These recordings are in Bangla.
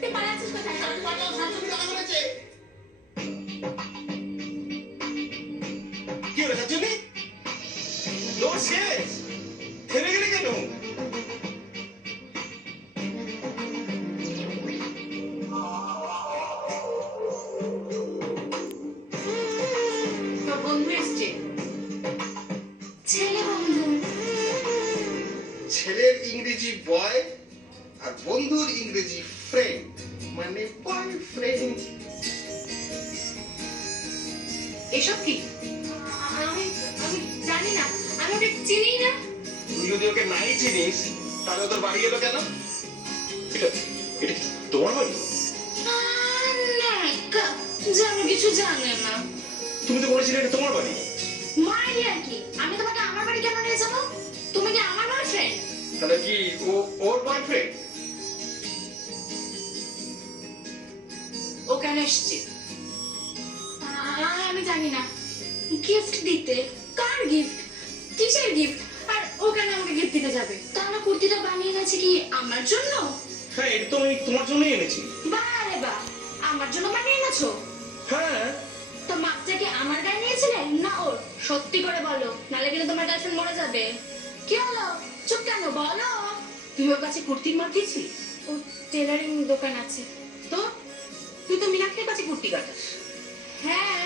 তুই পালাচ্ছিস কোথায়? আমি পাঠাও শাশুড়ি টাকা করেছে। কি হলো শাশুড়ি? লোক শেষ, থেমে গেলে কেন? তোর বন্ধু এসছে। ছেলে বন্ধু। ছেলের ইংরেজি বয় আর বন্ধুর ইংরেজি ফ্রেন্ড, মানে বয়ফ্রেন্ড। এসব কি? আমি আমি জানি না, আমি ওকে চিনি না। তুই যদি ওকে নাই চিনিস তাহলে তোর বাড়ি এলো কেন? এটা এটা কি তোমার বাড়ি? না, জানো কিছু জানে না। তুমি তো বলেছিলে এটা তোমার বাড়ি। মারি আর কি, আমি তোমাকে আমার বাড়ি কেন নিয়ে যাবো? তুমি কি আমার বয়ফ্রেন্ড? তাহলে কি ও ওর বয়ফ্রেন্ড? ও কেন এসছে? আমি জানি না। গিফট দিতে? কার গিফট? কিসের গিফট? আর ও কেন আমাকে গিফট দিতে যাবে? তাহলে কুর্তিটা বানিয়ে এনেছে কি আমার জন্য? হ্যাঁ, এটা তো আমি তোমার জন্যই এনেছি। বাহ রে বাহ, আমার জন্য বানিয়ে এনেছো? হ্যাঁ। তো মাপটা কি আমার গায়ে নিয়েছিলে না ওর? সত্যি করে বলো, নালে কিন্তু তোমার গার্লফ্রেন্ড মরে যাবে। কি হলো, চুপ কেন, বলো। তুই ওর কাছে কুর্তির মাপ দিয়েছিলি? ও টেলারিং দোকান আছে। তো তুই তো মীনাক্ষীর কাছে কুর্তি কাটাস। হ্যাঁ,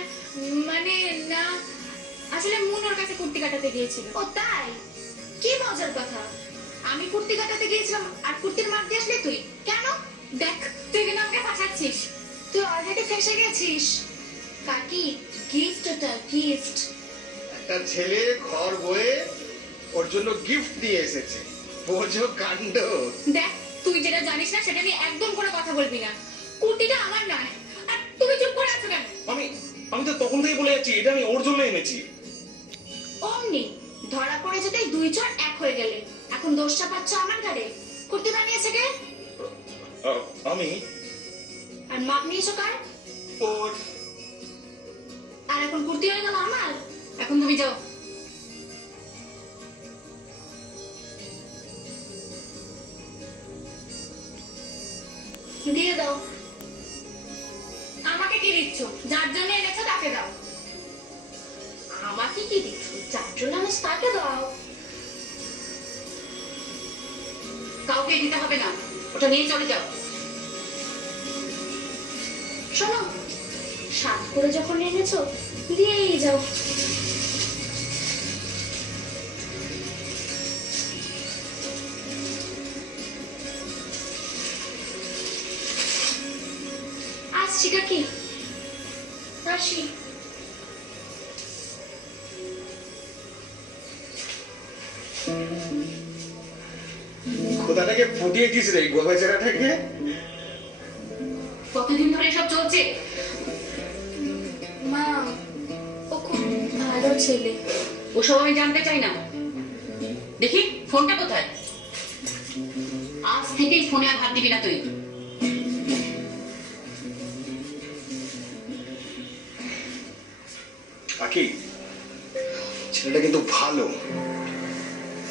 মানে না, আসলে মুন ওর কাছে কুর্তি কাটাতে গিয়েছিল। ও তাই? কি মজার কথা। আমি কুর্তি কাটাতে গিয়েছিলাম আর কুর্তির মাপ দিয়ে আসলি তুই? কেন? দেখ, তুই কিন্তু আমাকে ফাঁসাচ্ছিস। তুই অলরেডি ফেসে গেছিস। কাকি, গিফট ওটা, গিফট। একটা ছেলে ঘর বয়ে ওর জন্য গিফট দিয়ে এসেছে, বোঝো কাণ্ড। দেখ, তুই যেটা জানিস না সেটা নিয়ে একদম কোনো কথা বলবি না। কুর্তিটা আমার নয়, আর তুমি চুপ করে আছো কেন? আমি আমি তো তখন থেকেই বলে যাচ্ছি এটা আমি ওর জন্য এনেছি। অমনি ধরা পড়ে যেতেই দুই চর এক হয়ে গেলে। এখন দোষটা পাচ্ছ আমার ঘাড়ে। কুর্তি বানিয়েছে কে? আমি। আর মাপ নিয়েছো কার? ওর। আর এখন কুর্তি হয়ে গেল আমার। এখন তুমি যাও। দিয়ে দাও। আমাকে কি দিচ্ছ? যার জন্য এনেছো তাকে দাও। আমাকে কি দিচ্ছ? যার জন্য এনেছো তাকে দাও। কাউকে দিতে হবে না, ওটা নিয়ে চলে যাও। শোনো, সাত করে যখন এনেছো দিয়েই যাও। আসছি কাকি, আসি। খোদাটাকে ফুটিয়েছিস রে গোবেচারাটাকে। কতদিন ধরে এসব চলছে? মা, ও খুব ভালো ছেলে। ওসব আমি জানতে চাই না। দেখি ফোনটা কোথায়? আজ থেকেই ফোনে আর হাত দিবি না তুই। আকি, ছেলেটা কিন্তু ভালো।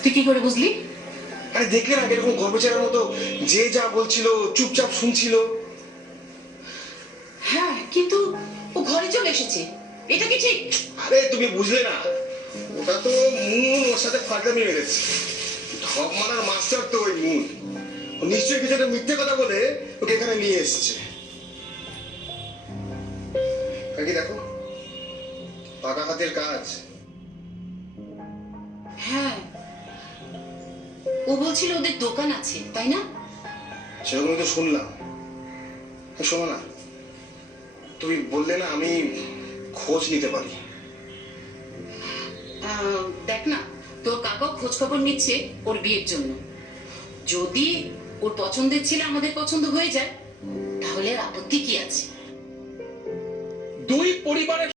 তুই কি করে বুঝলি? আরে দেখলে না এরকম গর্বচারের মতো যে যা বলছিল চুপচাপ শুনছিল। হ্যাঁ, কিন্তু ও ঘরে চলে এসেছে, এটা কি ঠিক? আরে তুমি বুঝলে না, ওটা তো মুন ওর সাথে ফাজলামি মেরেছে। ঢপ মারার মাস্টার তো ওই মুন। ও নিশ্চয়ই কিছু একটা মিথ্যে কথা বলে ওকে এখানে নিয়ে এসেছে। কাকি দেখো, পাকা হাতের কাজ। হ্যাঁ, ও বলছিল ওদের দোকান আছে, তাই না? সেরকমই তো শুনলাম। শোনো না, তুমি বললে না আমি খোঁজ নিতে পারি। দেখ না, তোর কাকাও খোঁজ খবর নিচ্ছে ওর বিয়ের জন্য। যদি ওর পছন্দের ছেলে আমাদের পছন্দ হয়ে যায় তাহলে আর আপত্তি কি আছে? দুই পরিবারের